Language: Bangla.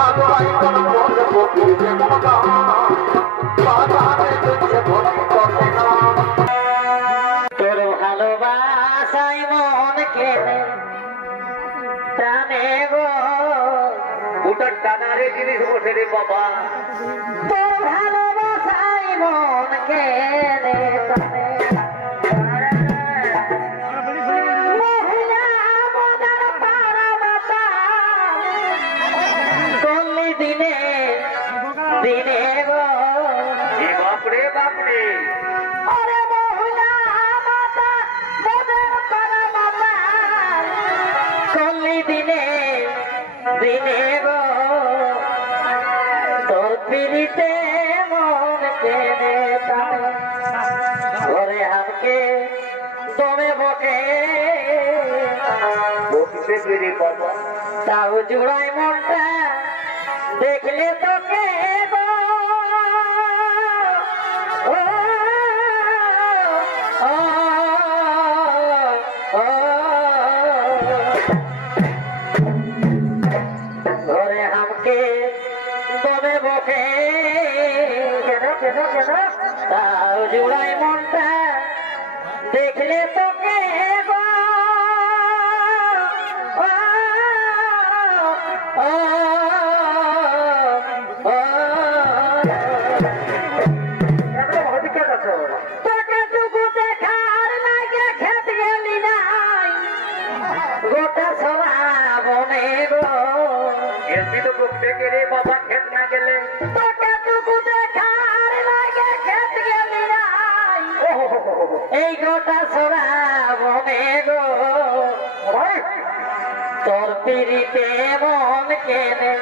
আলোয় কোন মন বকিয়ে যে কথা বাজারে দেখছে বলি কথা না তোর ভালোবাসায় মন কেনে টানে গো ওটার টানারে জিনিস বসে রে বাবা। তোর ভালোবাসায় মন কেনে টানে দিনে দিনে গো বাপরে বাপরে ওরে বহুলা মাতা বদের পারা মাতা কলি দিনে দিনে গো তোর পিড়িতে মন কেনে টানে ওরে হামকে দমে বকে বকিতে রে বাবা। তাও জুড়াই মনটা দেখলে তোকে গো ও ও ও ঘরে হামকে দমে বকে কেন কেন কেন তাও জুড়াই মনটা দেখলে তোকে গো ও গোটা সবা বনে গো এমনি তো করতে গেলে বাবা খেত না গেলে তোকে টুকু দেখার লাগে খেত গেলি নাই এই গোটা সবা বনে গো তোর পিড়িতে মন কেনে